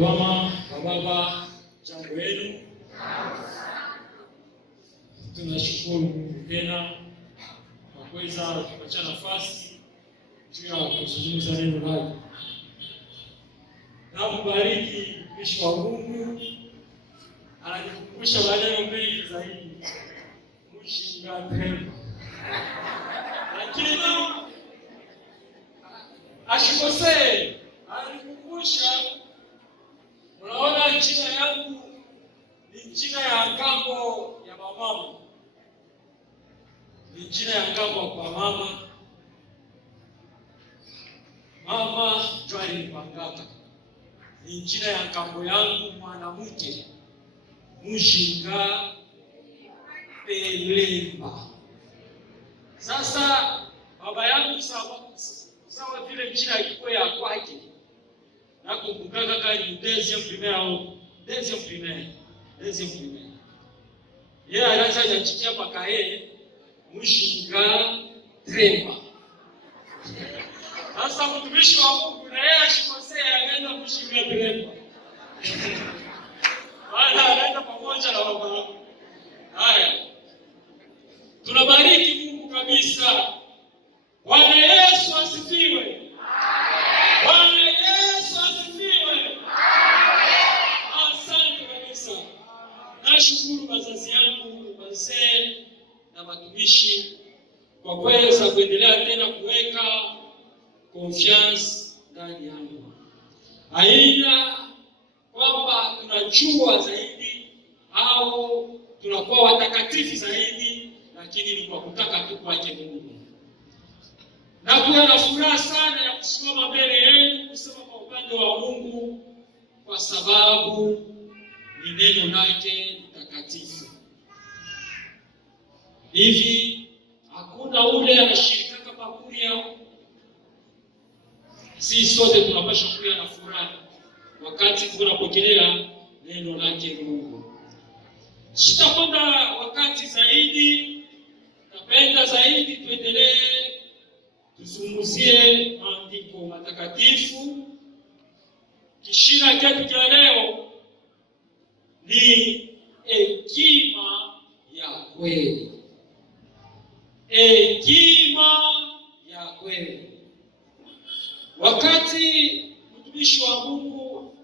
Mama, baba, jambo yenu. Tunashukuru tena kwa kuweza kupatia nafasi juu ya kuzungumza neno lake. Na mbariki mtumishi wa Mungu, ananikumbusha maneno mengi zaidi. Mshinga tena. Lakini ashikosee, ananikumbusha, unaona jina yangu ni jina ya ngambo ya mama. Ni jina ya ngambo kwa mama. Mama jwari nipangaka. Ni jina ya ngambo yangu mwanamke. Mshinga Pelemba. Sasa baba yangu sawa vile jina iko ya kwake. Na kukumbuka kaka ni deuxième primaire. Yeye anaanza kujitia paka yeye Mshinga Tremba. Sasa mtumishi wa Mungu na yeye ashikosea anaenda Mshinga Tremba. Bwana anaenda pamoja na baba. Haya. Tunabariki Mungu kabisa. Bwana Yesu asifiwe. Bwana Yesu asifiwe. Asante kabisa. Nashukuru wazazi yangu, wazee na watumishi kwa kuweza kuendelea tena kuweka confiance ndani yangu. Haina kwamba tunajua zaidi au tunakuwa watakatifu zaidi, lakini ni kwa kutaka tu kwake Mungu. Na kuwa na furaha sana ya kusimama mbele yenu kusema kwa upande wa Mungu, kwa sababu ni neno lake takatifu. Hivi hakuna ule anashirika kama kulia. Sisi sote tunapaswa kuwa na furaha wakati tunapokelea neno lake Mungu. Sitakwenda wakati zaidi, napenda zaidi tuendelee tuzungumzie maandiko matakatifu. Kishina chetu cha leo ni hekima ya kweli. Hekima ya kweli. Wakati mtumishi wa Mungu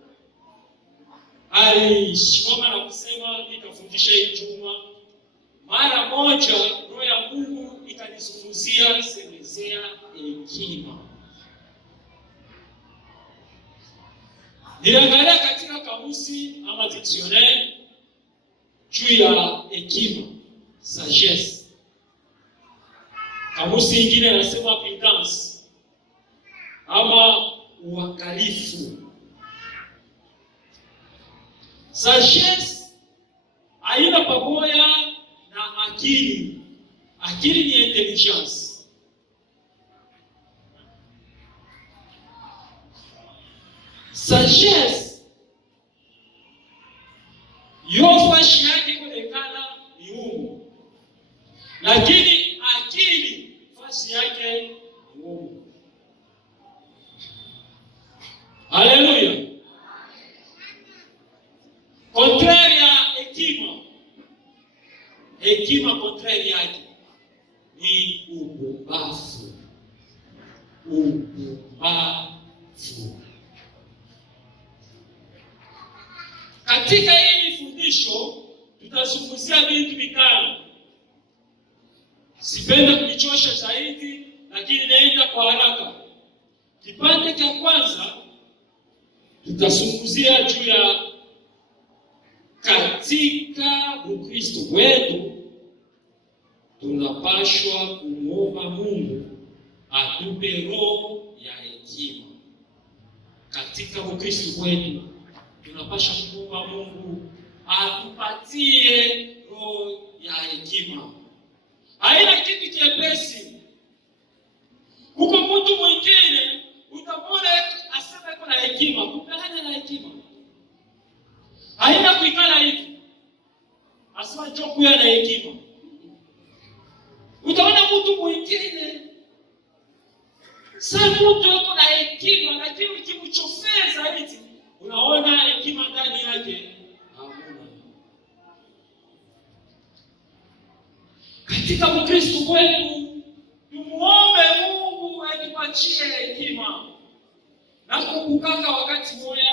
alisimama na kusema nitafundisha hii juma, mara moja roho ya Mungu ikanizungumzia semezea hekima. Niliangalia katika kamusi ama dictionnaire juu ya hekima, sagesse. Kamusi nyingine inasema prudence ama uangalifu. Sagesse haina pamoja na akili. Akili ni intelligence. Sagesse yofashi yake kuonekana ni Mungu, lakini akili fashi yake ni Mungu. Haleluya. Contraire ya hekima. Hekima contraire yake ni upumbavu. Upumbavu. Katika hili fundisho tutazungumzia vitu vitano. Sipenda kuichosha zaidi, lakini naenda kwa haraka. Kipande cha kwanza tutazungumzia juu ya katika Ukristo wetu tunapashwa kumwomba Mungu atupe roho ya hekima. Katika Ukristo wetu tunapaswa kumwomba Mungu atupatie roho ya hekima. Haina kitu chepesi. Huko mtu mwingine utamwona asema yuko na hekima, kumbe hana na hekima. Haina kuikala hivi. Asema njoo kuya na hekima. Utaona mtu mwingine sasa mtu yuko na hekima, lakini ukimchofea zaidi Unaona hekima ndani yake? Hamuna. Katika Ukristo wetu tumuombe Mungu atupatie hekima. Na kukumbuka wakati mmoja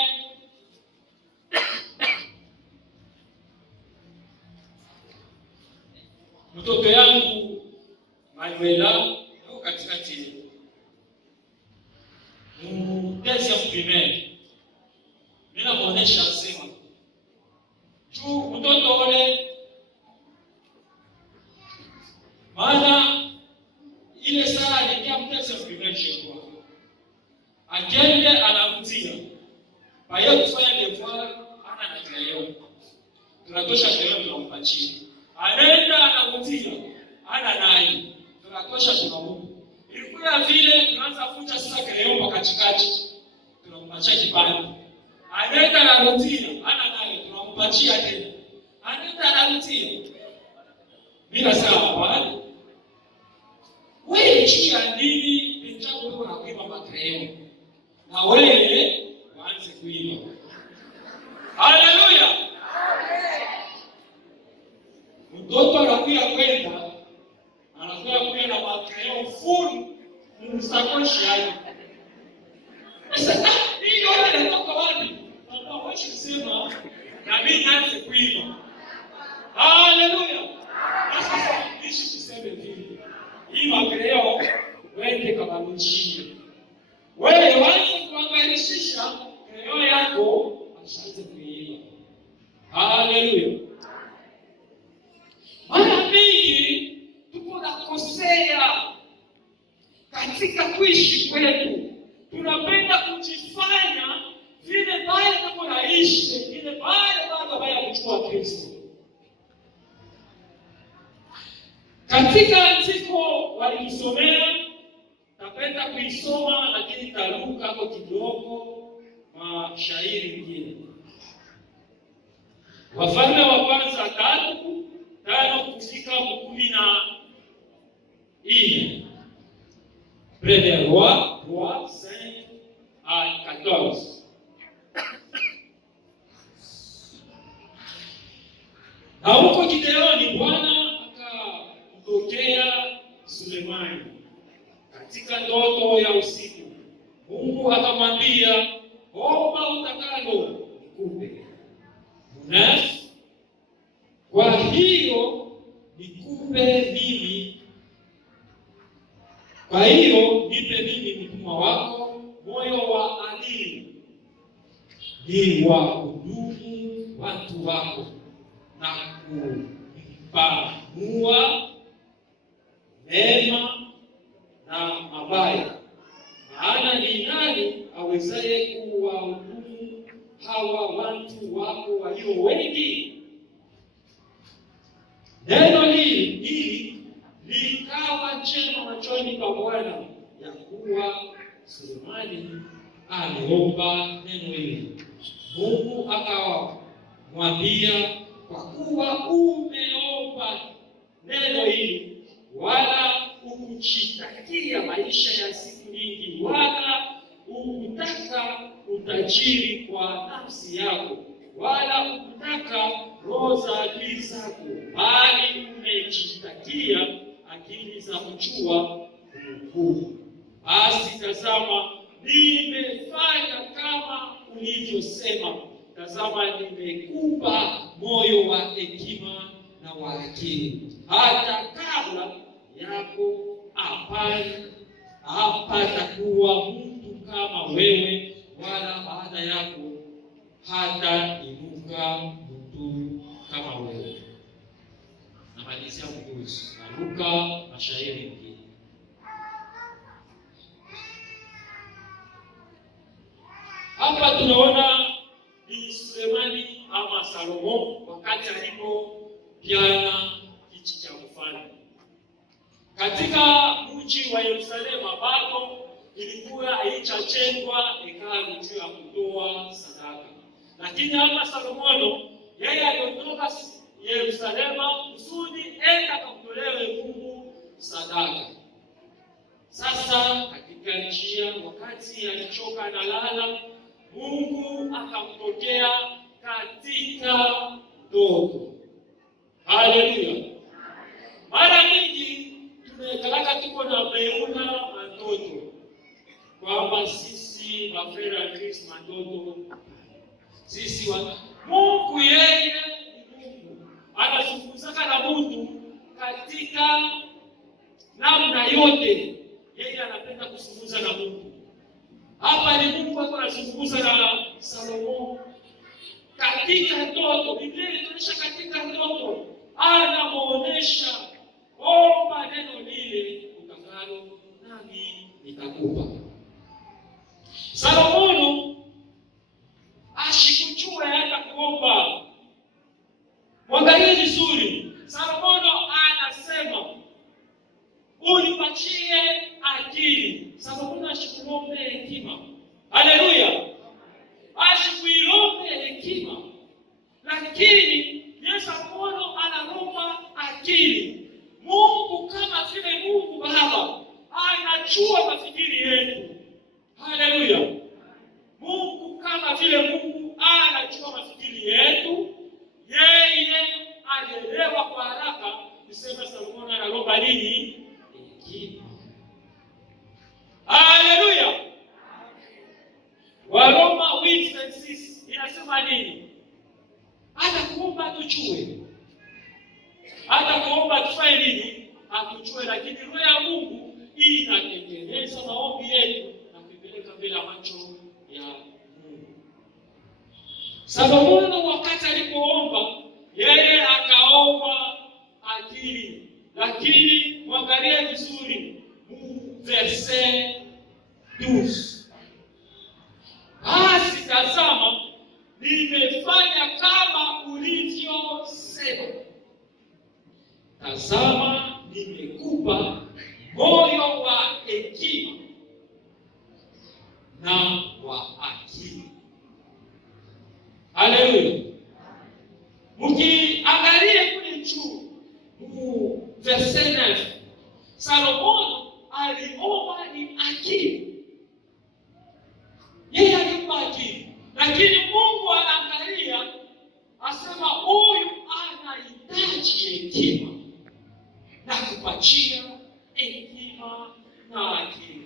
mtoto yangu Manuela yuko katikati mtezi ya primaire. Mimi namuonesha sema tu mtoto ule, maana ile sala alikia mtezi ya primaire chekwa akende anarudia baada kufanya devoir ana na crayon tunatosha crayon tunampatia, anaenda anarudia ana nai tunatosha tunampa. Ilikuwa vile tunaanza kufuta sasa crayon kwa katikati tunampatia kipande, anaenda anarudia ana nai tunampatia tena, anaenda anarudia bila sawa. Wewe chia nini binjabu uko na kuiba macrayon na wewe waanze kuiba? Haleluya, amen. Mtoto anakuja kwenda anakuja na macrayon full msakoshi yake. Sasa hii yote inatoka wapi? Baba wewe sema na mimi nianze kuiba. Haleluya. Sasa hishi tuseme vipi? Hii macrayon wende kama mchini. Wewe waanze kuangalisha crayon yako ashaanze kuiba. Haleluya. Mara mingi tuko nakosea katika kuishi kwetu. Tunapenda kujifanya vile baya tuko naishi, vile baya kuchukua Kristo. Katika andiko walisomea, napenda kuisoma lakini taruka hapo kidogo mashairi mengine. Wafalme wa kwanza 3:5 kufika 14. Près des rois 3:5-14. Na huko Gideoni Bwana akamtokea Sulemani katika ndoto ya usiku. Mungu akamwambia, omba utakalo nikupe. Kwa hiyo nikupe mimi, kwa hiyo nipe mimi mtumwa wako moyo wa adili, ni wa hudumu watu wako na kupanua mema na mabaya. Maana ni nani awezaye kuwahudumu hawa watu wako walio wengi? Neno hili likawa njema machoni pa Bwana, ya kuwa Sulemani aliomba neno hili. Mungu akamwambia, kwa kuwa umeomba neno hili, wala ukujitakia maisha ya siku nyingi, wala ukutaka utajiri kwa nafsi yako, wala ukutaka roho za adui zako, bali umejitakia akili za kujua hukumu. Basi tazama, nimefanya kama ulivyosema. Tazama, nimekupa moyo wa hekima na wa akili, hata kabla yako hapatakuwa mtu kama wewe, wala baada yako hata inuka mtu kama wewe. Namalizia kuhusu Luka mashairi mengine. Hapa tunaona ni Sulemani ama Salomo wakati alipopiana kiti cha ufalme. Katika mji wa Yerusalemu bado ilikuwa haijajengwa hekalu juu ya kutoa sadaka. Lakini hapa Salomono yeye aliondoka Yerusalemu kusudi enda akamtolewe Mungu sadaka. Sasa katika njia wakati alichoka na lala, Mungu akampokea katika ndoto. Haleluya! Mara nyingi tumekalaka tuko na meuna mandoto kwamba sisi wafera Kristo mandoto sisi Mungu yeye ni Mungu anazungumzaka na mtu katika namna yote. Yeye anapenda kuzungumza na Mungu. Hapa ni Mungu anazungumza na Salomo katika ndoto. Biblia inaonyesha katika ndoto anamuonesha omba neno lile utakalo nami nitakupa. Salomo ashikuchua hata kuomba. Mwangalie vizuri. Salomo anasema unipatie akili. Salomo ashikuombe hekima. Haleluya! Ashikuombe hekima. Lakini Salomo anaomba akili. Mungu kama vile Mungu Baba anajua mafikiri yetu. Haleluya! Mungu kama vile Mungu anajua mafikiri yetu. Yeye alielewa kwa haraka. Nisema Salomo anaomba nini? Hekima. Haleluya! Waroma 8:6 inasema nini? Hata kuomba tujue. Hata kuomba tufanye nini? Hatujue, lakini roho ya Mungu inatengeneza maombi yetu na kupeleka mbele ya macho ya Mungu. Salomo wakati alipoomba, yeye akaomba akili. Lakini mwangalie vizuri verse 12. Basi tazama, nimefanya kama ulivyosema. Tazama, nimekupa moyo wa hekima na wa akili. Haleluya! Mkiangalia kule juu verse 9, Salomo aliomba ni akili. Yeye aliomba akili, lakini Mungu anaangalia asema huyu anahitaji hekima na kupatia hekima na akili.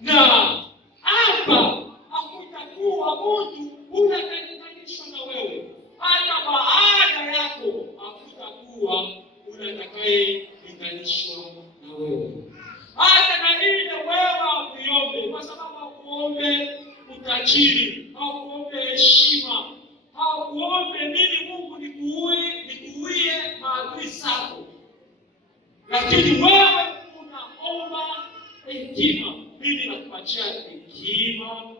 Na hapa hakutakuwa mtu unatenganishwa na wewe. Hata baada yako hakutakuwa unatakayelinganishwa na wewe. Hata na ile wewe uiombe, kwa sababu kuombe utajiri, au kuombe heshima, au kuombe nini Mungu nikuue maadui zako. Lakini wewe unaomba hekima, mimi nakupatia hekima,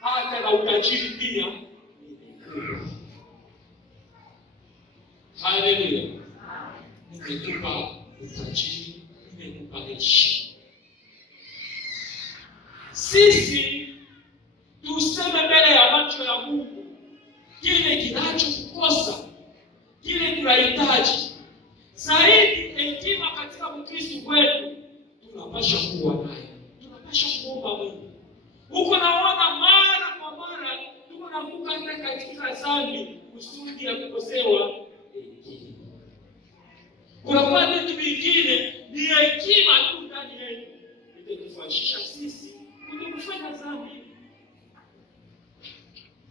hata na utajiri pia. Haleluya! Nimekupa utajiri, nimekupa heshima. Sisi tuseme mbele ya macho ya Mungu kile kinachokukosa, kile tunahitaji zaidi. Hekima katika Mkristo wetu tunapaswa kuwa nayo, tunapaswa kuomba Mungu. Huko naona mara kwa mara tuko naanguka hata katika dhambi kusudi ya kukosewa hekima. Kuna vitu vingine ni hekima tu ndani yetu itatufanyisha sisi kutofanya dhambi,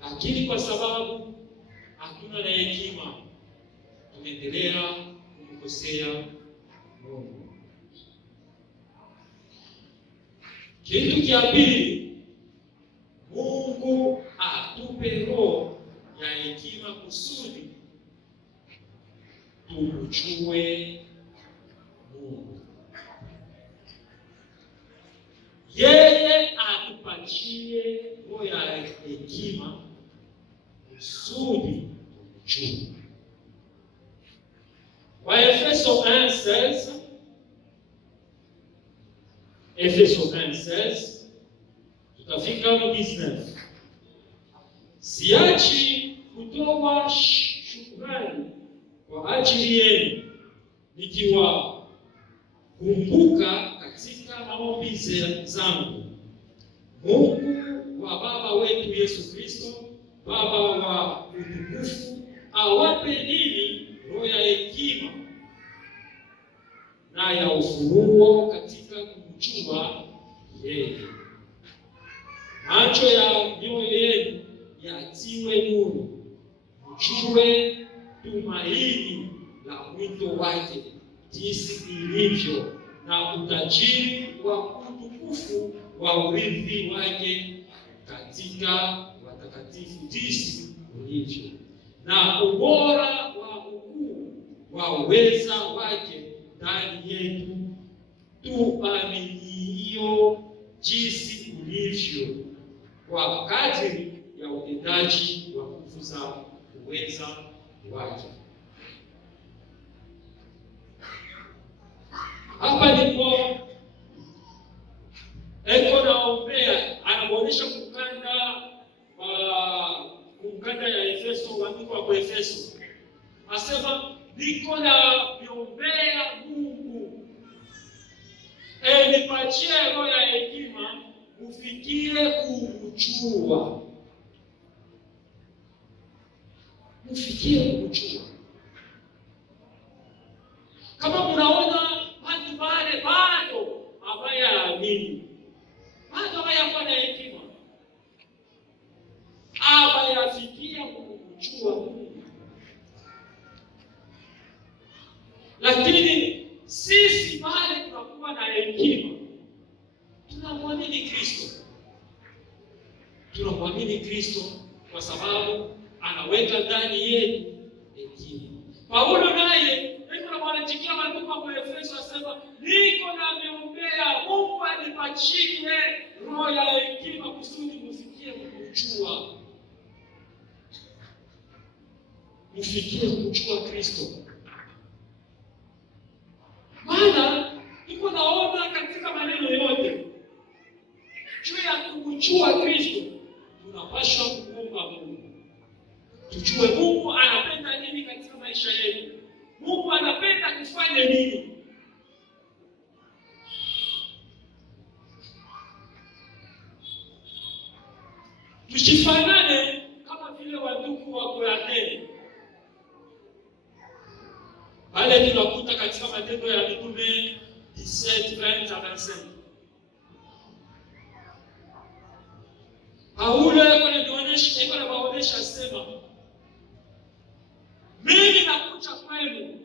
lakini kwa sababu hatuna na hekima tumeendelea kumkosea Mungu. Kitu cha pili, Mungu atupe roho ya hekima kusudi tumjue Mungu. Yeye atupatie roho ya hekima kusudi tumjue. Efeso 1:16, Efeso 1:16 tutafika 19. Siachi kutoa shukrani kwa ajili yenu nikiwakumbuka katika maombi zangu, Mungu wa baba wetu Yesu Kristo, Baba wa utukufu, awape nini roho ya hekima na ya ufunuo katika kumjua yeye. Macho ya mioyo yenu yatiwe nuru, mjue tumaini la mwito wake jinsi ilivyo, na utajiri wa utukufu wa urithi wake katika watakatifu jinsi ulivyo, na ubora wa ukuu wa uweza wake ndani yetu tuaminio jinsi ulivyo, kwa kadiri ya utendaji wa nguvu za uweza wake. Hapa ndipo eko naombea, anaonyesha kumkanda ya Efeso, waandiko wa Efeso. Asema niko na niombea Mungu nipatie roho ya hekima ufikie kumjua. Ufikie kumjua. Kama mnaona watu wale bado hawayaamini, bado hawayakuwa na hekima, hawayafikia kumjua Mungu. Lakini sisi bado tunakuwa na hekima, tunamwamini Kristo. Tunamwamini Kristo kwa sababu anaweka ndani yetu hekima. Paulo naye anamwandikia watu wa Efeso, asema niko na niombea Mungu anipatie roho ya hekima kusudi mfikie kumjua. Mfikie kumjua Kristo. Maana niko naona katika maneno yote juu ya kumjua Kristo, tunapaswa kuomba Mungu. Tujue Mungu anapenda nini katika maisha yetu. Mungu anapenda kufanya nini? Tusifanane kama vile wandugu wa Korateni. Pale tunakuta katika Matendo ya Mitume 17:20-25. Paulo anaonyesha sema, mimi nakuja kwenu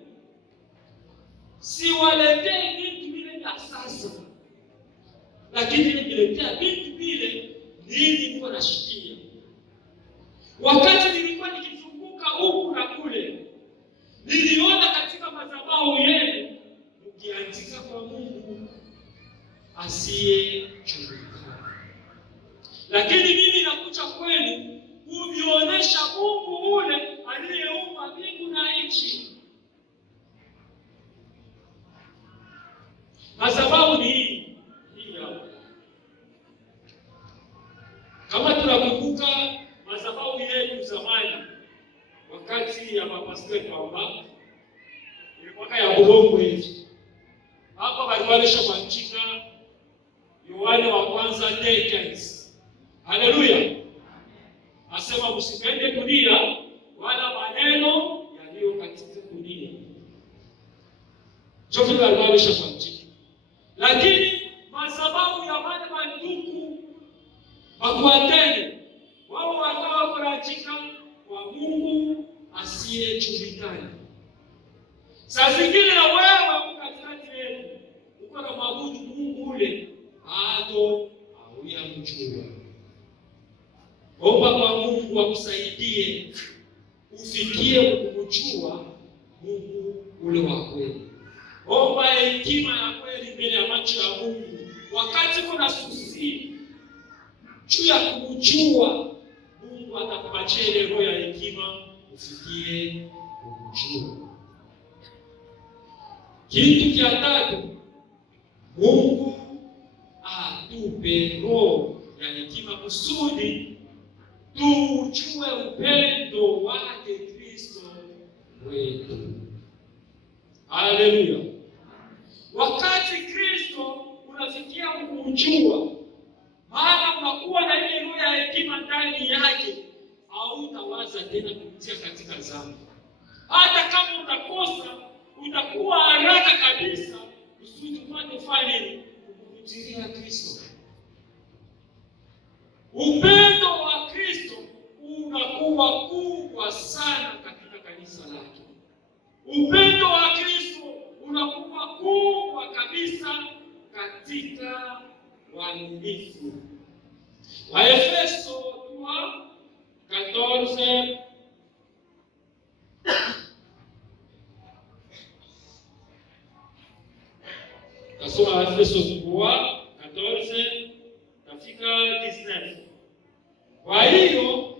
siwaletee vitu vile vya sasa, lakini nikiletea vitu vile nilikuwa nashikia. Wakati nilikuwa nikizunguka huku na kule, niliona katika madhabahu yenu mkiandika kwa Mungu asiyejulikana. Lakini mimi nakuja kwenu kuvionyesha Mungu ule aliyeumba mbingu na nchi. Madhabahu ni hii hapa. Kama tunakumbuka madhabahu yetu zamani, wakati ya mapasteri kwamba ilikuwa ya bulongo hivi. Hapa walikuwa manchika Yohana wa kwanza 10:10. Haleluya. Asema msipende dunia wala maneno yaliyo katika dunia. Chofu la albanisha manchika. Lakini madhabahu ya wale wandugu wakuateni, wao wakawa kurajika kwa Mungu asiyejulikana. Saa zingine na wewe katikati yetu uko na maabudu Mungu ule bado hauyamjua. Omba kwa Mungu akusaidie ufikie kumjua Mungu ule wa kweli. Omba hekima ya kweli mbele ya macho ya Mungu. Wakati kuna susi juu ya kumjua Mungu, atakupatia ile roho ya hekima ufikie kumjua. Kitu cha tatu, Mungu atupe roho ya hekima kusudi tujue upendo wake Kristo wetu. Haleluya. Wakati Kristo unafikia kumjua, Maana unakuwa na ile roho ya hekima ndani yake, hautawaza tena kupitia katika dhambi. Hata kama utakosa, utakuwa haraka kabisa kusudi upate fanya nini? Kumtiria Kristo. Upendo wa Kristo unakuwa kubwa sana katika kanisa lake. Upendo wa Kristo unakuwa kubwa kabisa katika waaminifu. Waefeso 14 kasoma Waefeso 14 kafika 19. Kwa hiyo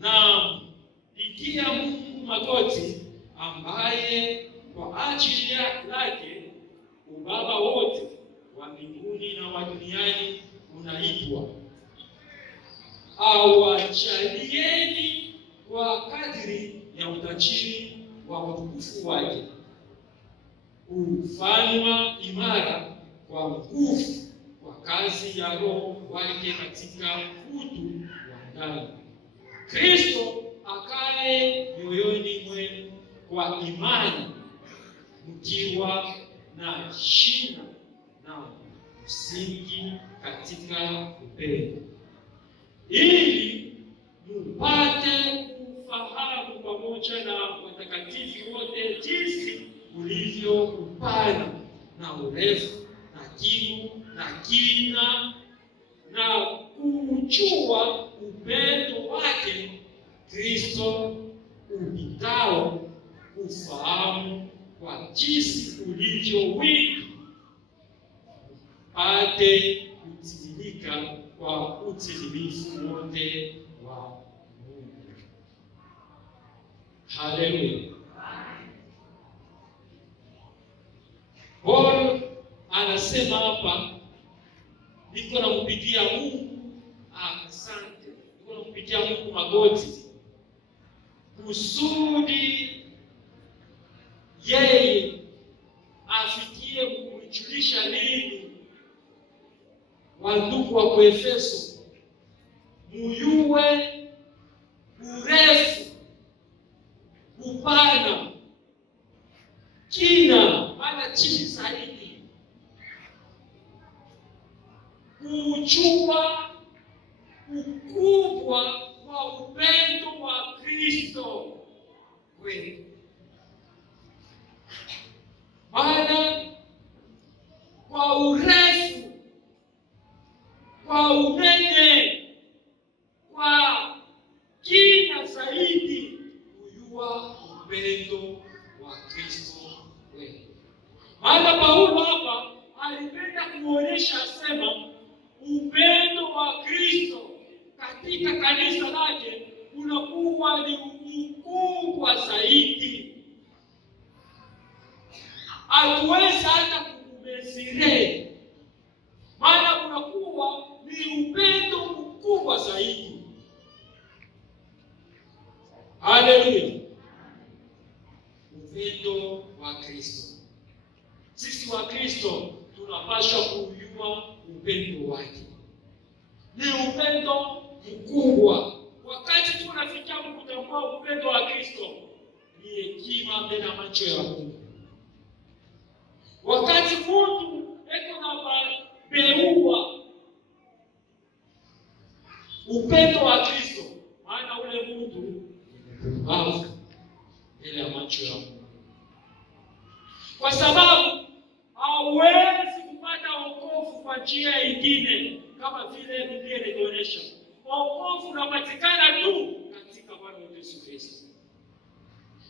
na pigia Mungu magoti, ambaye kwa ajili yake ubaba wote wa mbinguni na wa duniani unaitwa, awajalieni kwa kadiri ya utajiri wa utukufu wake kufanywa imara kwa nguvu kwa kazi ya Roho wake katika utu wa ndani. Kristo akae mioyoni mwenu kwa imani, mkiwa na shina na msingi katika upendo, ili mpate kufahamu pamoja na watakatifu wote jinsi ulivyo upana na urefu na kimo na kina, na kujua upendo wake Kristo upitao ufahamu, kwa jinsi ulivyo wingi, mpate kutimilika kwa utimilifu wote wa Mungu. Haleluya. Paul anasema hapa, niko nampigia Mungu asante, niko nampigia Mungu magoti kusudi yeye afikie kumjulisha nini wandugu wa Efeso, muyue urefu, upana, kina, hata chini zaidi, kujua ukubwa wa upendo wa Kristo kwetu. Maana kwa urefu, kwa unene, kwa kina zaidi, kujua upendo wa Kristo kwetu. Maana Paulo hapa alipenda kuonyesha sema upendo wa Kristo katika kanisa lake unakuwa ni mkubwa zaidi. Hatuwezi hata kumezire, maana unakuwa ni upendo mkubwa zaidi. Haleluya. Upendo wa Kristo. Sisi wa Kristo tunapaswa kujua upendo wake. Ni upendo mkubwa. Wakati tunafikia kutambua upendo wa Kristo, ni hekima mbele ya macho ya Mungu. Wakati mtu eko na beua upendo wa Kristo, maana ule mtu ni mpumbavu mbele ya macho ya Mungu, kwa sababu hawezi kupata wokovu kwa njia nyingine kama vile Biblia inaonyesha. Wokovu unapatikana tu katika Bwana wetu Yesu Kristo.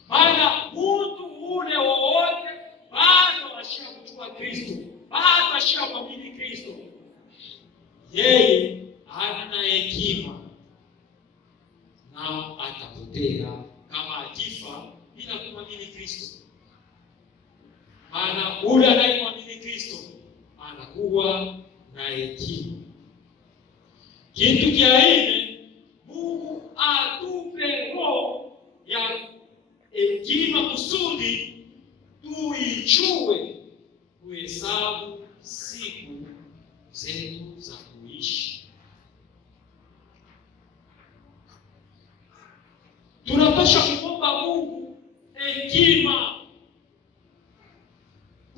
Maana mtu ule wowote bado ashia kujua Kristo, bado ashia kuamini Kristo, yeye hana hekima na atapotea kama akifa bila kumwamini Kristo. Maana ule anayemwamini Kristo anakuwa na hekima. Kitu kingine, Mungu atupe roho ya hekima kusudi tuijue kuhesabu siku zetu za kuishi. kuishi. Tunapaswa kumwomba Mungu hekima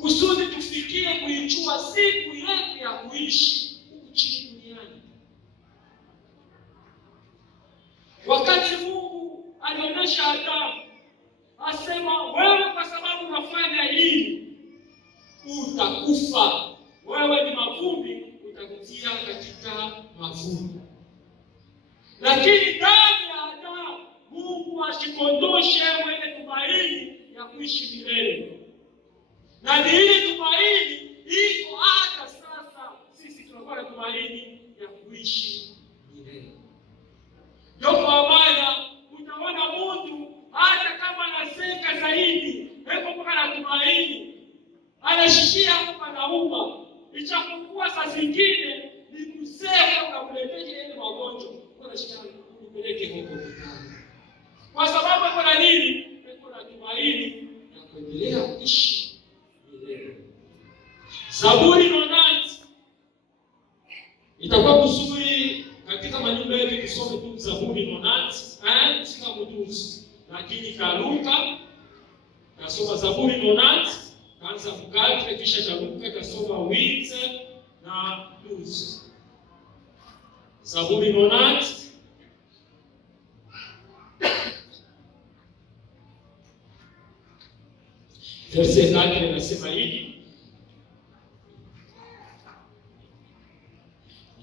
kusudi tufikie kuijua siku yetu ya kuishi huku chini duniani. Wakati Mungu alionyesha Adamu, asema wewe kwa sababu unafanya hili utakufa, wewe ni mavumbi, utakutia katika mavumbi. Lakini ndani ya Adamu Mungu asikondoshe mwenye tumaini ya kuishi milele. Na ni hili tumaini iko hata sasa, sisi tunakuwa na tumaini ya kuishi milele. Ndio kwa maana utaona mtu hata kama anaseka zaidi, hebu mpaka na tumaini, anashikia hapa na hapa, ichapokuwa saa zingine ni kusema unakuletea ile magonjwa, unashikia kupeleke huko hospitali. Kwa sababu kuna nini? Kuna tumaini ya kuendelea kuishi milele. Zaburi 90 itakuwa kusuri katika manyumba yetu tusome tu Zaburi 90, sika mtuzi. Lakini karuka nasoma Zaburi 90, kaanza mkate kisha karuka kasoma wite na tuzi. Zaburi 90 verse 4 inasema hivi: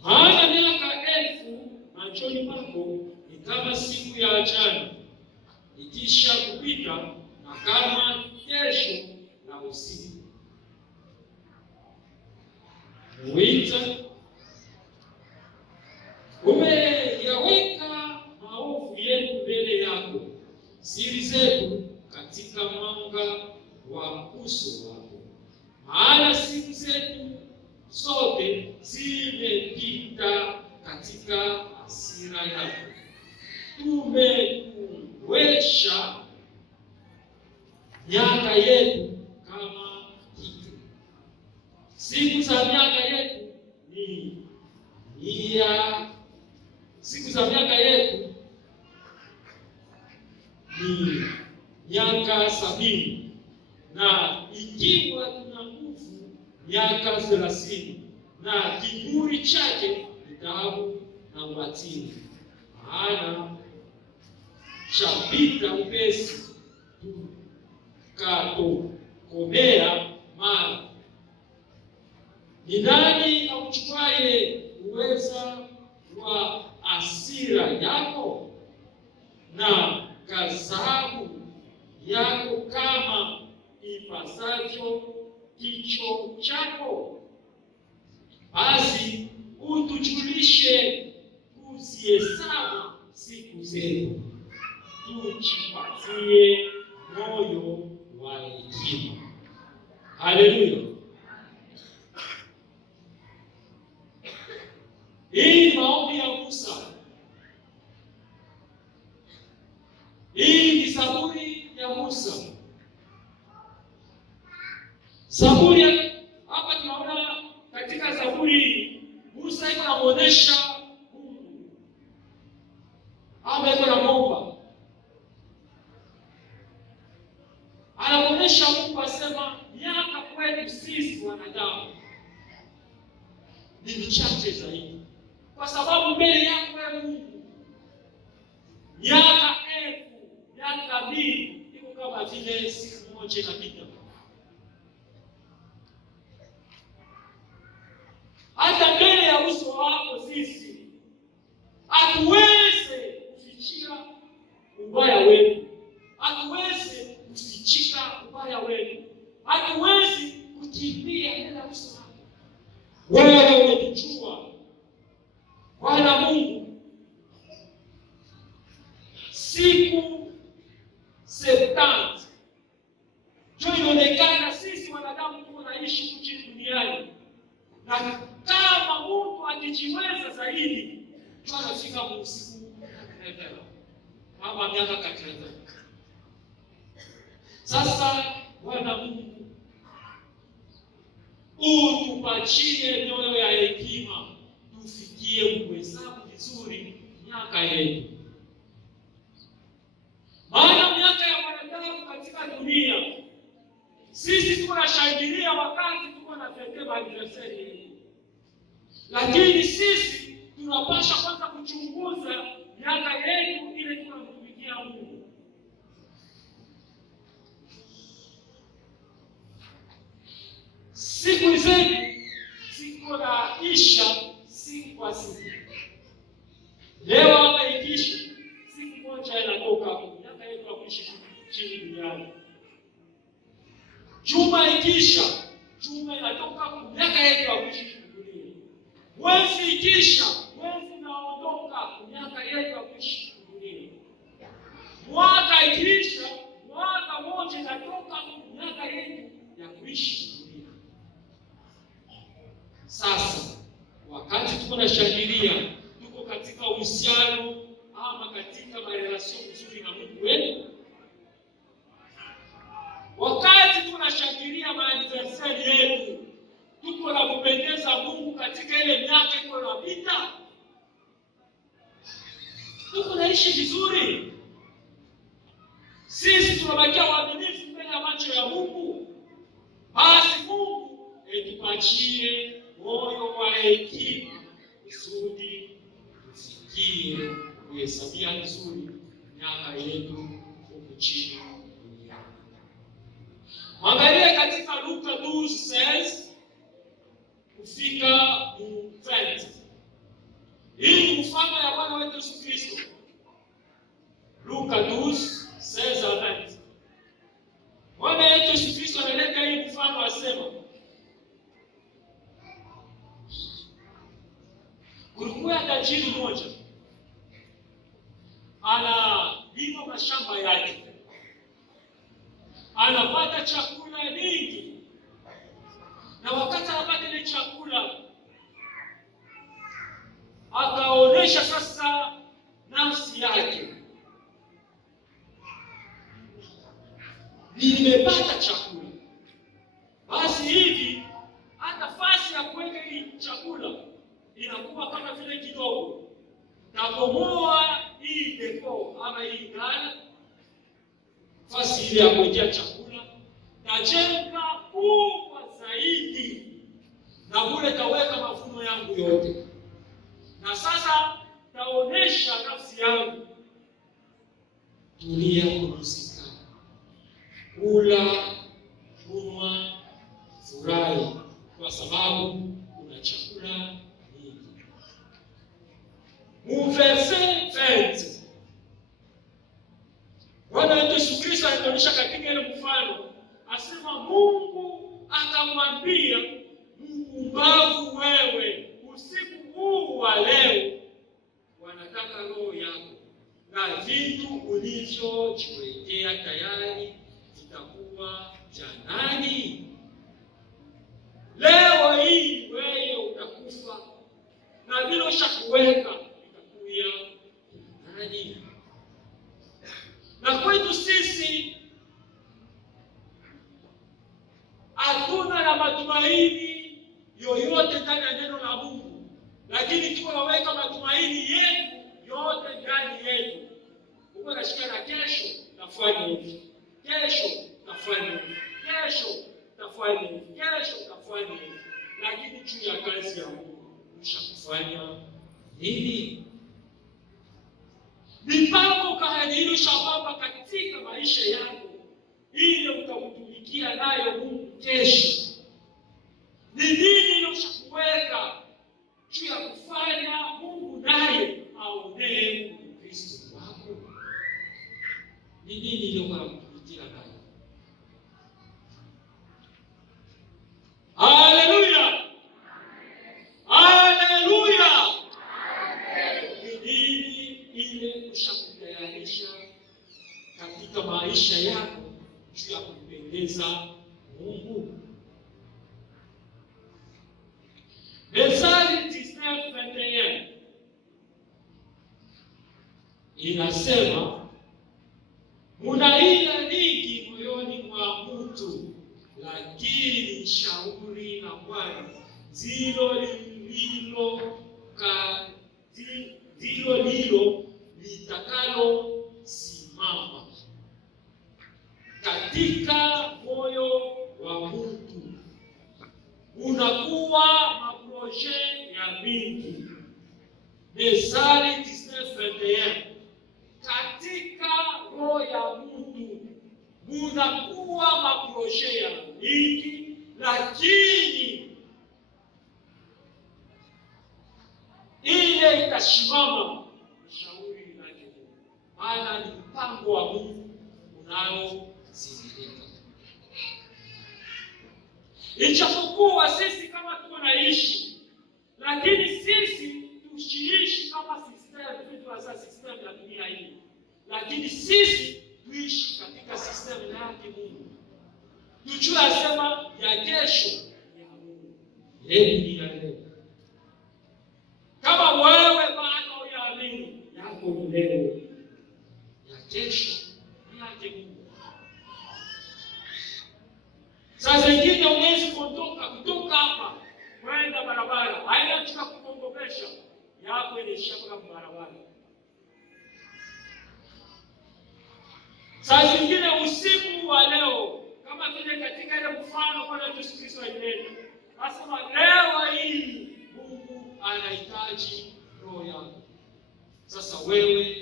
maana miaka elfu machoni pako ni kama siku ya jana ikisha kupita, na kama kesho na usiku. Mwita umeyaweka maovu yetu mbele yako, siri zetu katika mwanga wa uso wako. Maana siku zetu zote zimepita katika hasira yako. Tumekuwesha miaka yetu kama kitu. Siku za miaka yetu ni miaka 70, na ikiwa tuna nguvu miaka 30, na kiburi chake ni dhahabu na ubatili. Maana chapita upesi tukatokomea mara. Ni nani auchukuaye uweza wa hasira yako na ghadhabu yako kama ipasavyo kicho chako? Basi utujulishe kuzihesabu siku zetu, tujipatie moyo wa hekima. Haleluya! Hii ni maombi ya Musa. Hii ni Zaburi ya Musa. Zaburi hapa tunaona katika Zaburi Musa iko anamuonesha Mungu. Hapa iko anamuomba. Anamuonesha Mungu, asema miaka kwetu sisi wanadamu ni michache zaidi. Kwa sababu mbele yako wewe Mungu miaka elfu, miaka 2 iko kama vile siku moja inapita. Hata mbele ya uso wako sisi hatuweze kufichia ubaya wetu, hatuweze kufichika ubaya wetu, hatuwezi kukimbia mbele ya uso wako. Wewe unatujua Bwana Mungu. Siku 70 ndio inaonekana sisi wanadamu tunaishi kuchini duniani, na kama Mungu akijiweza zaidi tunafika usiku kama miaka 30. Sasa Bwana Mungu utupatie moyo ya hekima tufikie tufikie kuhesabu vizuri miaka yetu. Maana miaka ya mwanadamu katika dunia, sisi tunashangilia wakati tuko na fete anniversary, lakini sisi tunapaswa kwanza kuchunguza miaka yetu ile tunamtumikia Mungu. Siku zetu siku naisha siku kwa siku. Leo hapa ikisha siku moja inatoka, miaka yetu ya kuishi chini duniani. Juma ikisha, juma inatoka, miaka yetu ya kuishi duniani. Mwezi ikisha, mwezi unaondoka, miaka yetu ya kuishi duniani. Mwaka ikisha, mwaka moja inatoka, miaka yetu ya kuishi duniani. Sasa wakati tuko na shangilia, tuko katika uhusiano ama katika marelasyon nzuri na Mungu wetu. Wakati tunashangilia anniversary yetu, tuko na kupendeza Mungu katika ile miaka iko inapita. Tuko naishi vizuri. Sisi tunabakia waaminifu mbele ya macho ya Mungu. Basi Mungu etupatie moyo wa hekima kusudi tufikie kuhesabia vizuri miaka yetu huku chini duniani. Mwangalie katika Luka 12:16 kufika 20. Hii ni mfano ya Bwana wetu Yesu Kristo. Luka 12:16-20. Bwana wetu Yesu Kristo analeta hii mfano, asema kulikuwa tajiri mmoja analima mashamba yake, anapata chakula nyingi, na wakati anapata ile chakula akaonesha sasa nafsi yake, nimepata chakula, basi hivi hata nafasi ya kuweka hii chakula inakuwa kama vile kidogo. Nabomoa hii depo ama hii gala, nafasi ile ya kuwekea chakula, najenga kubwa zaidi, na kule kaweka mavuno yangu yote, na sasa taonesha nafsi yangu, tulia, pumzika, kula, kunywa, furahi, kwa sababu kuna chakula nyingi. Verset 20, Bwana wetu Yesu Kristo anatuonyesha katika ile mfano, asema Mungu akamwambia, mpumbavu wewe, usiku huu wa leo wanataka roho yako, na vitu ulivyojiwekea tayari vitakuwa vya nani? Leo hii wewe utakufa, na bila ushakuweka itakuwa nani? Na kwetu sisi hatuna na matumaini yoyote ndani ya neno la Mungu, lakini tuko naweka matumaini yetu yote ndani yetu. Uko nashika na kesho tafanya hivi, kesho tafanya hivi, kesho tafanya hivi, kesho tafanya hivi, lakini juu ya kazi ya Mungu ushakufanya nini? Mipango gani ile shababa katika maisha yako ili utamtumikia nayo Mungu kesho? Ni nini ile ushakuweka juu ya kufanya Mungu naye aonee Kristo wako? Ni nini ile unamtumikia nayo? Haleluya! Haleluya! Ni nini ile ushakutayarisha katika maisha yako juu ya kumpendeza Mungu? Methali 19:21 inasema, muna hila nyingi moyoni mwa mtu, lakini shauri la Bwana ndilo lililo katika moyo wa mtu unakuwa maproje ya mingi. Methali 19:21. Katika roho ya mtu unakuwa maproje ya mingi, lakini ile itasimama shauri lake, maana ni mpango wa Mungu unaotimilika. Ijapokuwa sisi kama tuko naishi, lakini sisi tusiishi kama system ya dunia hii, lakini sisi tuishi katika system yake Mungu. Tujue asema ya kesho ya Mungu, ni ya leo. Kama wewe bado huyaamini, yako ni leo, ya kesho ni yake Mungu. Sasa zingine unaweza kutoka hapa kwenda barabara, haina chika kukongopesha yako inaishia kwa barabara. Sasa zingine usiku wa leo, kama vile katika ile mfano Bwana Yesu Kristo alinena, asema leo hii Mungu anahitaji roho yako. Sasa wewe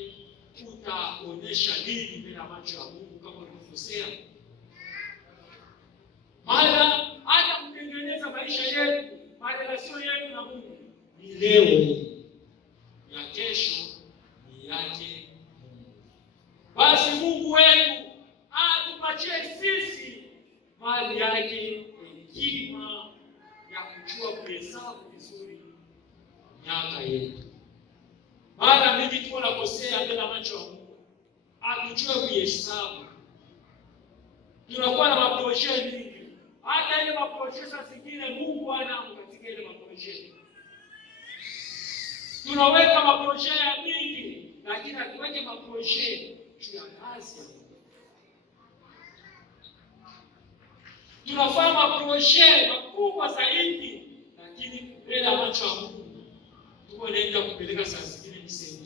utaonesha nini mbele ya macho ya Mungu kama ulikosea? Maana hata kutengeneza maisha yetu, marelasio yetu na Mungu ni leo, ya kesho ni yake Mungu. Basi Mungu wetu atupatie sisi mali yake, hekima ya kujua kuhesabu vizuri miaka yetu. Maana mimi tuko nakosea mbele ya macho ya Mungu, atujue kuhesabu. Tunakuwa na maproje mingi, hata ile maproje zingine Mungu anamu katika ile maproje. Tunaweka maproje ya mingi, lakini hatuweke maproje juu ya kazi ya Mungu. Tunafanya maproje makubwa zaidi, lakini mbele ya macho ya Mungu tuko naenda kupeleka saa zingine misemo.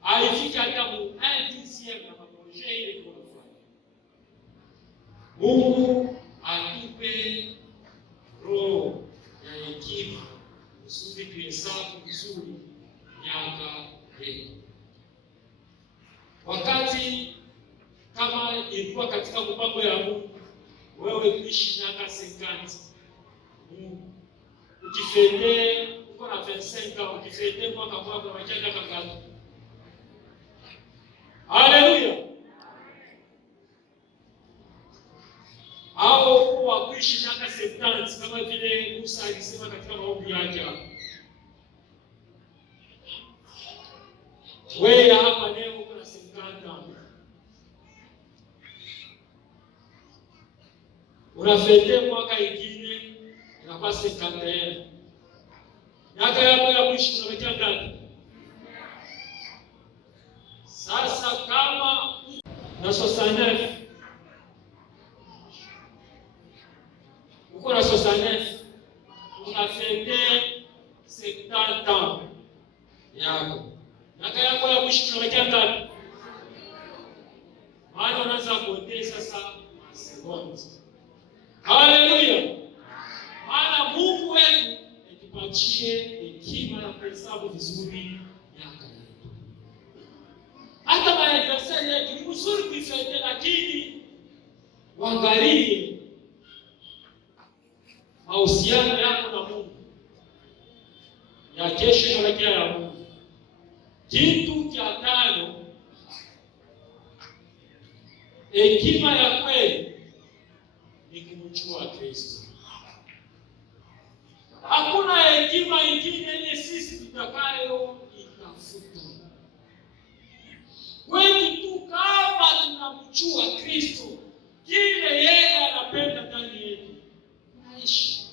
Haifiki hata mu-10 na maproje ile tunafanya. Mungu atupe roho ya hekima kusudi tuhesabu vizuri miaka yetu. Wakati kama ilikuwa katika mpango ya Mungu, wewe kuishi miaka 50, Mungu ukifete uko na 25, ukifete mwaka mwaka wajanga kangapi? Haleluya! Au kwa kuishi miaka 70 kama vile Musa alisema katika maombi yake. Wewe hapa leo kuna 50. Unafete mwaka ingine inakuwa 51. Miaka yako ya kuishi unamekia ngapi? Sasa kama na 69 uko na 69, unafete 70 yako. Miaka yako ya kuishi unamekia ngapi? Maana unaanza kuotesha sasa sekunde. Haleluya! Maana Mungu wetu atupatie hekima ya kuhesabu vizuri miaka yetu. Hata maanniversary yetu ni mzuri kuifete, lakini waangalie mahusiano yako na Mungu, ya kesho inaelekea ya Mungu. Kitu cha 5, hekima ya kweli ni kumjua Kristo. Hakuna hekima ingine ile sisi tutakayo itafuta. Wewe tu kama tunamjua Kristo, kile yeye anapenda ndani yetu naishi.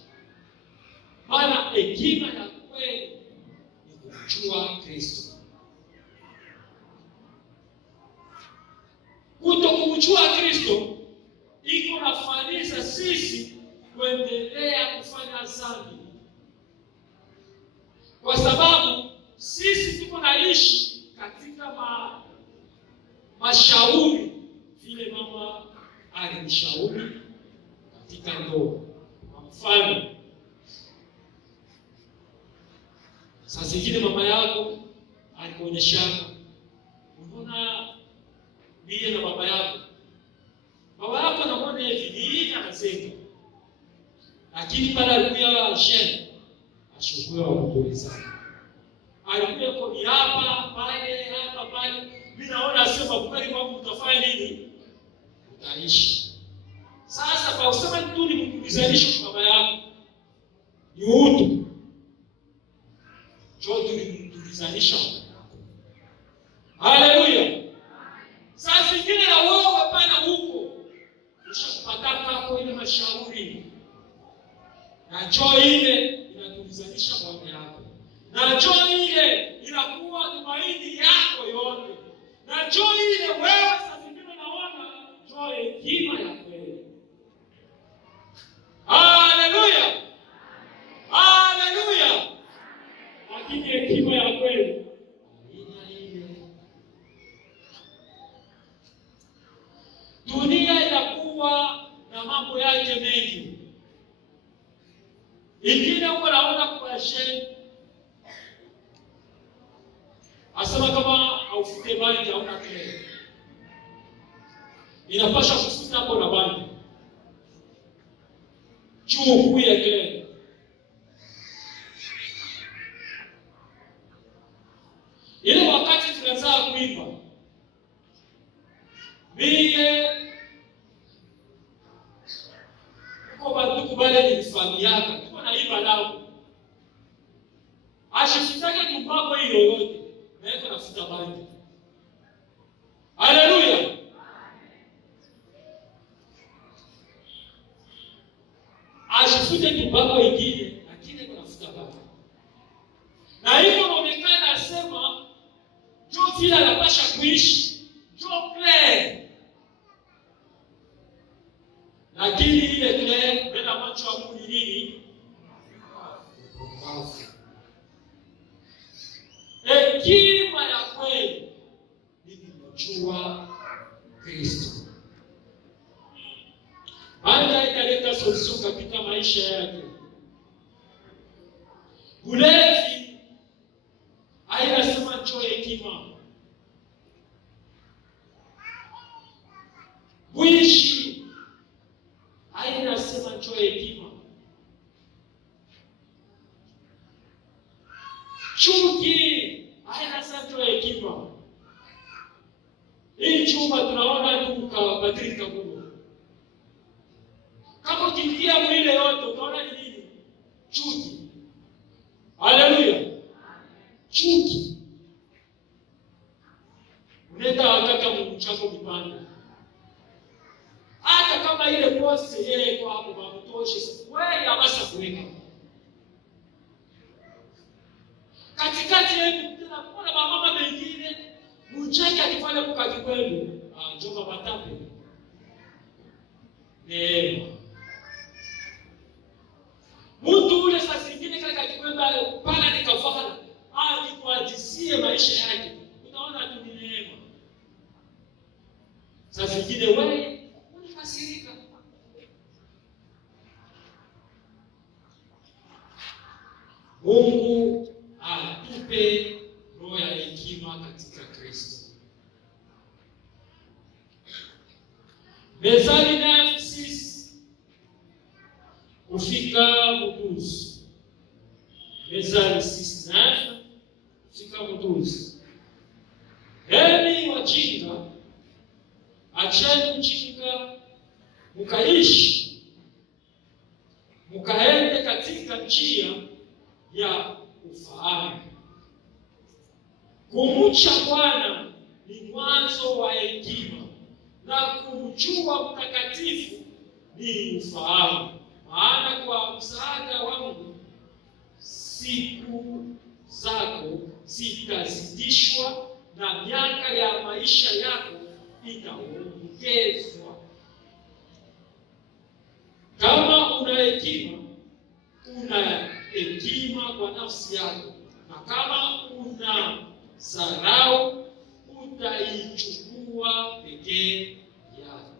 Maana hekima ya kweli ni kumjua Kristo. Kutokumjua Kristo iko nafanisha sisi kuendelea kufanya dhambi, kwa sababu sisi tuko naishi katika mashauri vile mama alinishauri katika ndoa. Kwa mfano, saa zingine mama yako alikuonyeshana, unaona mie na baba yako anamuona hivi anasema, lakini pale alikuwa shene ashukua wakutuliza, alikuwa kwa hapa pale, mimi naona asema kweli kwangu utafanya nini, utaishi. Sasa kwa kusema tu ni mkubizalisha kwa baba yako ni utu jo tulizalisha baba yako. Haleluya. Sasa zingine na wewe pana huko ushapata kako ile mashauri na jo ile inatulizalisha baba yako, na jo ile inakuwa tumaini yako yote, na jo ile wewe sasa zingine naona jo hekima ya kweli. Haleluya. Haleluya. Lakini hekima ya kweli dunia inakuwa na mambo yake mengi. Ingine huko naona kwa shehe asema kama aufute bali hauna kile, inapasha kufuta hapo na bali juu kuya kile. Ile wakati tunaanza kuimba mie uko bado kubale ni familia tuko naimba nao ashifitake tumbako hiyo yote na iko nafuta bali. Haleluya. Ashifute tumbako ingine lakini iko nafuta bali, na hiyo inaonekana asema jo vile anapasha kuishi jo clear, lakini ile clear bila macho ya Mungu nini? Hekima ya kweli ni kumjua Kristo. Baada ikaleta solution katika maisha yake. Ulevi hainasema njoo hekima. Wishi hainasema njoo hekima. Chuki hainasema njoo hekima. Hii chumba tunaona tu kabadilika kubwa. Kama ukiingia mwile yote utaona ni nini? Chuki. Haleluya. Chuki. Unenda kaka Mungu chako mipanda. Hata kama ile post yeye kwa hapo mamtoshe, wewe abasa kuweka. Katikati yetu tena kuna mama mengine mcheke akifanya kwa kikwembe. Njoma batape. Neema. Mtu ule saa zingine kaka kikwembe pala nikafana. Nikuajisie maisha yake. Unaona tu ni neema. Saa zingine wewe unikasirika. Mungu atupe roho ya hekima katika Kristo. Mezali nafsi kufika muduzi. Mezali 6:9 kufika muduzi. Heri wajinga, acheni ujinga, mukaishi, mukaende katika njia ya ufahamu. Kumcha Bwana ni mwanzo wa hekima, na kumjua mtakatifu ni ufahamu. Maana kwa msaada wangu siku zako zitazidishwa, na miaka ya maisha yako itaongezwa. Kama una hekima kwa nafsi yako, na kama una dharau utaichukua pekee yako.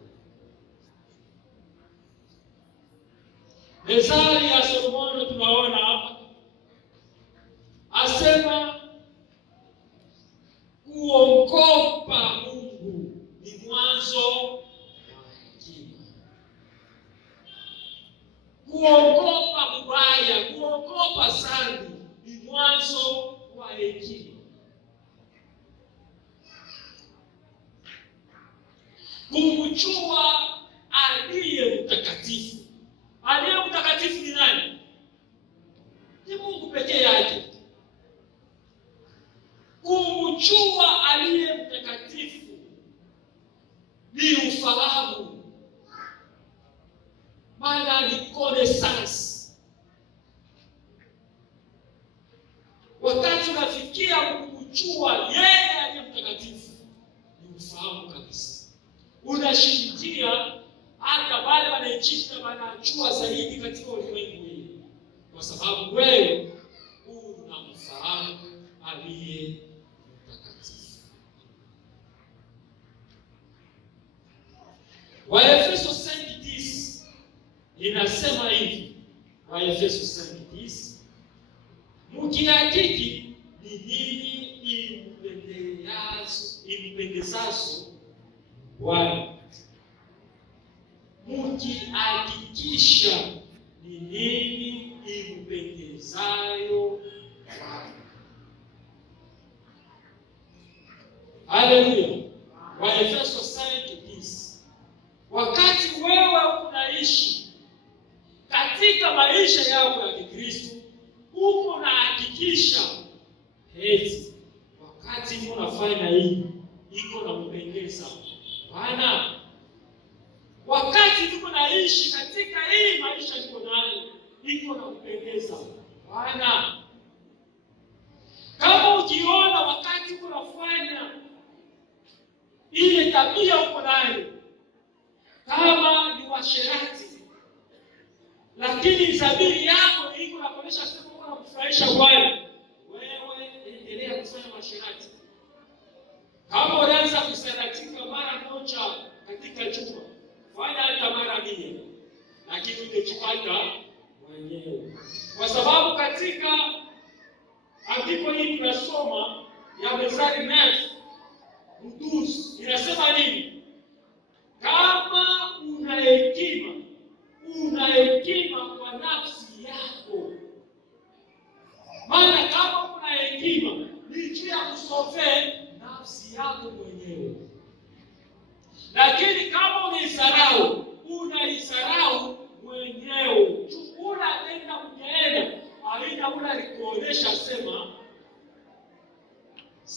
Methali ya Solomoni tunaona hapa, asema kuogopa Mungu ni mwanzo wa hekima. Kuogopa mubaya, kuogopa dhambi ni mwanzo wa hekima. Kumjua aliye mtakatifu. Aliye mtakatifu ni nani? Ni Mungu pekee yake. Kumjua aliye mtakatifu ni ufahamu, maana ni connaissance. Wakati unafikia kumjua yeye aliye mtakatifu, ni ufahamu kabisa. Unashindia hata wale wanaichika wanajua zaidi katika ulimwengu huu, kwa sababu wewe unamfahamu aliye mtakatifu. Waefeso 5:10 inasema hivi, Waefeso 5:10, mkihakiki ni nini impendezazo Bwana, mkihakikisha ni nini impendezayo Bwana. Haleluya. Waefeso 5:10. Wakati wewe unaishi katika maisha yako ya Kikristo, uko unahakikisha eti wakati unafanya hii iko na mpendeza Bwana. Wakati tuko naishi katika hii maisha niko nayo iko na mpendeza Bwana. Kama ukiona wakati unafanya ile tabia uko nayo, kama ni washerati, lakini dhamiri yako iko na kuonesha sema uko unamfurahisha Bwana, wewe endelea kufanya washerati. Kama unaanza kusaratika mara moja katika juma, fanya hata mara 100, lakini utajipata mwenyewe. Kwa sababu katika andiko hili tunasoma ya Methali 9:12 inasema nini? Kama una hekima kwa nafsi yako. Maana kama una hekima ni juu ya kusofea nafsi yako mwenyewe. Lakini kama unaisarau mwenyewe, chukula tena mkeenda, aina unalikuonesha sema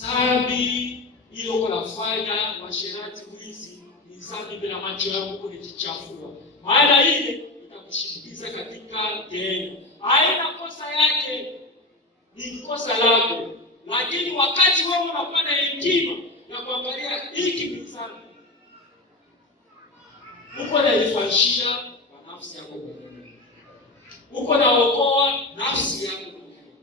dhambi ile unafanya washerati wizi ni dhambi bila macho yako kujichafua. Maana ile itakushindikiza katika deni. Haina kosa yake, ni kosa lako. Lakini wakati wewe unakuwa na hekima ya kuangalia hiki ni dhambi, uko naifanyia kwa nafsi yako mwenyewe. Uko naokoa nafsi yako mwenyewe.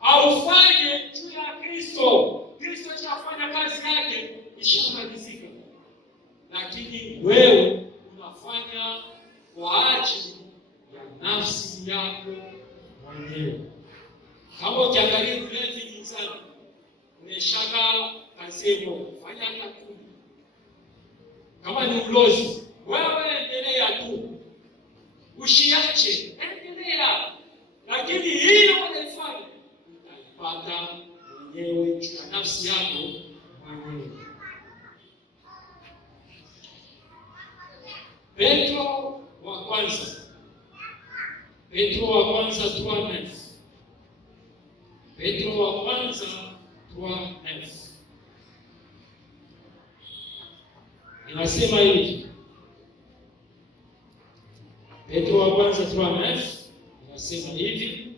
Aufanye juu ya Kristo. Kristo chafanya kazi yake ishamalizika. Lakini wewe unafanya kwa ajili ya nafsi yako mwenyewe. Kama ukiangalia ulevi ni sana, umeshaka kasemo, fanya hata 10. Kama ni ulozi, wewe endelea tu. Usiache, endelea. Lakini hiyo unaifanya, utaipata mwenyewe juu ya nafsi yako mwenyewe. Petro wa kwanza 3:9. Petro wa kwanza 3:9. Inasema hivi. Petro wa kwanza 3:9 inasema hivi.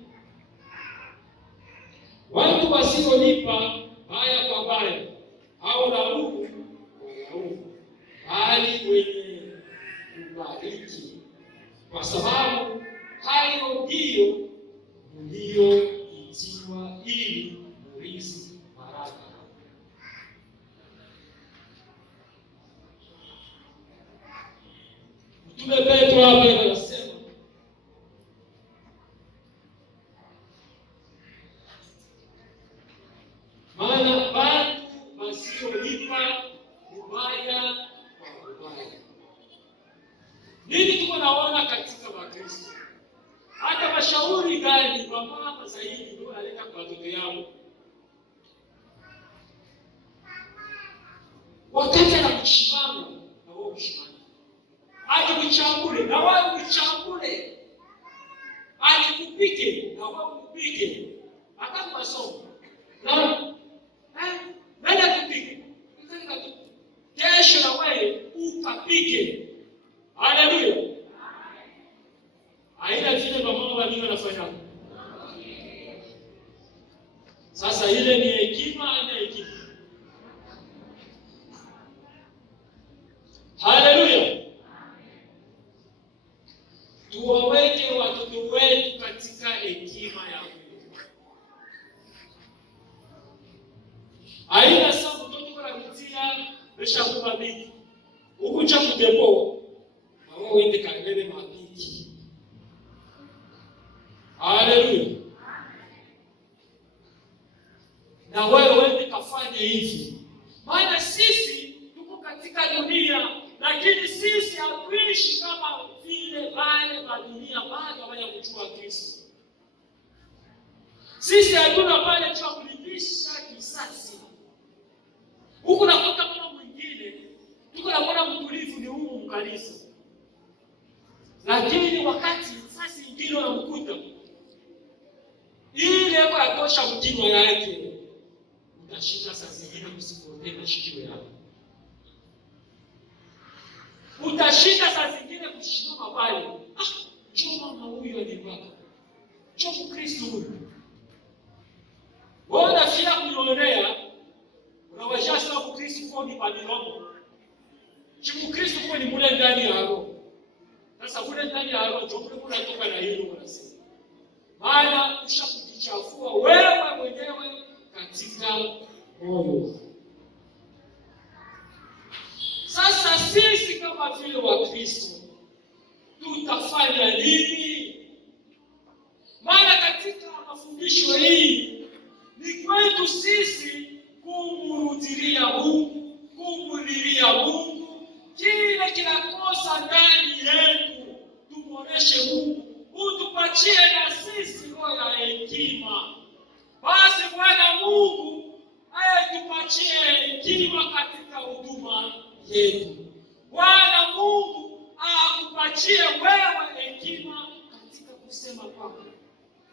Watu wasiolipa baya kwa baya au laumu kwa laumu, bali wenye kubariki, kwa sababu hayo ndiyo mlioitiwa ili murithi baraka. Mtume Petro hapa anasema Nini tuko naona katika Wakristo? Hata mashauri gani kwa mama zaidi ndio analeta kwa watoto yao? Wakati anakushimama na wewe ushimame. Akikuchambule na wewe uchambule. Alikupike na wewe upike. Hata masomo. Nani akupike? Kesho na wewe ukapike. Haleluya. Aina vile mama wengine wanafanya. Sasa ile ni hekima na hekima. Haleluya. Tuwaweke watoto wetu katika hekima ya Mungu. Aina sasa mtoto kwa kutia besha kupa biki. Ukucha kudepo. Na wewe uende kanele mabiki. Haleluya. Na wewe uende kafanye hivi. Maana sisi tuko katika dunia, lakini sisi hatuishi kama vile wale wa dunia bado hawajamjua Kristo. Sisi hatuna pale cha kulipisha kisasi. Huko nakuta kama mwingine, tuko naona mtulivu ni huu mkanisa. Lakini wakati sasa ingine unamkuta ile kwa kutosha mtimo yake, utashinda saa zingine msipotee mashikio yako. Utashinda saa zingine kushindwa pale. Njoo mama huyo ni baba. Njoo Kristo huyo. Bwana shia kunionea. Unawajia sababu Kristo kwa ni pamilomo. Chimu Kristo kwa ni mule ndani ya roho. Sasa mule ndani ya roho ndio mule unatoka na hilo unasema. Maana ushakujichafua wewe mwenyewe katika moyo. Sasa sisi kama vile wa Kristo tutafanya nini? Maana katika mafundisho hii ni kwetu sisi kumrudilia Mungu, kumulilia Mungu, kile kinakosa ndani yetu tumuoneshe Mungu, utupatie na sisi roho ya hekima. Basi Bwana Mungu tupatie hekima katika huduma yetu. Bwana Mungu akupatie wewe hekima katika kusema kwako.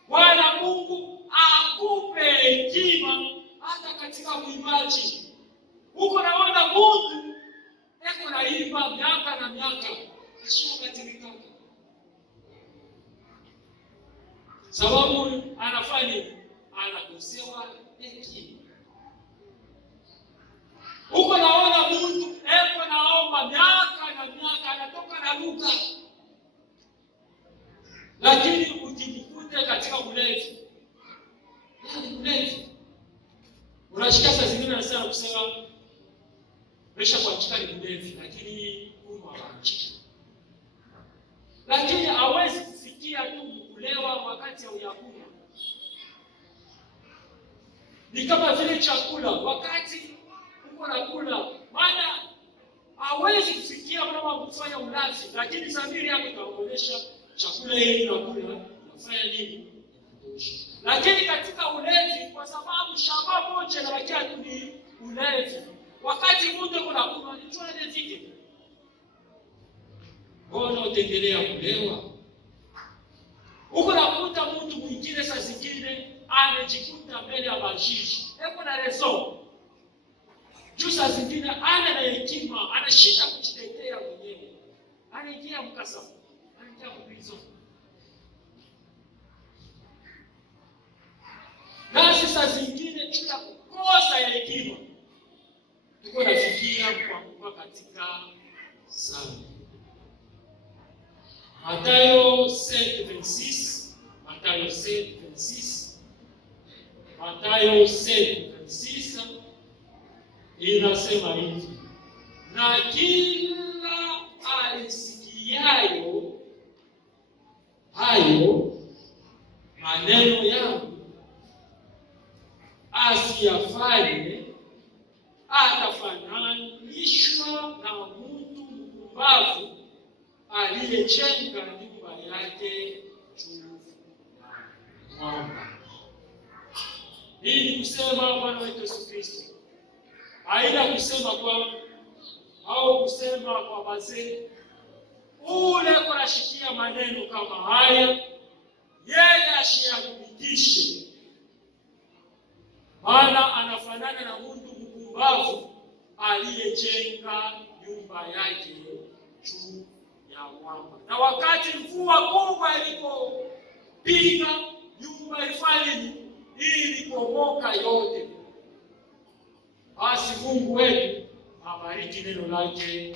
Bwana Mungu akupe hekima hata katika uimbaji. Huko naona Mungu eko naimba miaka na miaka, ashabatilika. Sababu anafanya anakosewa hekima. Huko naona mtu eko naomba miaka na miaka, anatoka na lugha. Lakini ukimkute katika ulevi. Yaani ulevi. Unashika saa zingine anasema kusema mesha kuachika ni ulevi, lakini huwa haachi. Lakini hawezi kufikia tu kulewa wakati ya uyakunywa. Ni kama vile chakula wakati uko nakula, maana hawezi kufikia kama kufanya ulafi, lakini dhamiri yako itaonyesha chakula hili nakula nafanya nini? Lakini katika ulevi, kwa sababu shamba moja na wakia tu ni ulevi, wakati mtu kuna kuna ni chole zike. Mbona utaendelea kulewa? Uko nakuta mtu mwingine saa zingine anajikuta mbele ya bashishi. Eko na rezo. Juu saa zingine ana na hekima, anashinda kujitetea mwenyewe. Anaingia mkasa. Anaingia kubizo. Nasi saa zingine tuna kukosa hekima. Tuko nafikia kwa katika sana. Mathayo 7:26, Mathayo 7:26, Mathayo 7:26 inasema hivi: na kila alisikiayo hayo maneno yangu asiyafanye atafananishwa na mtu mpumbavu aliyejenga nyumba yake juu ya mwamba. Hii ni kusema Bwana wetu Yesu Kristo, haina kusema kwa au kusema kwa wazee ule kunashikia maneno kama haya, yeye ashiyakubitishe, maana anafanana na mtu mpumbavu aliyejenga nyumba yake juu ya mwamba. Na wakati mvua kubwa ilipopiga, nyumba ilifanya nini? Ilipomoka yote. Basi Mungu wetu abariki neno lake.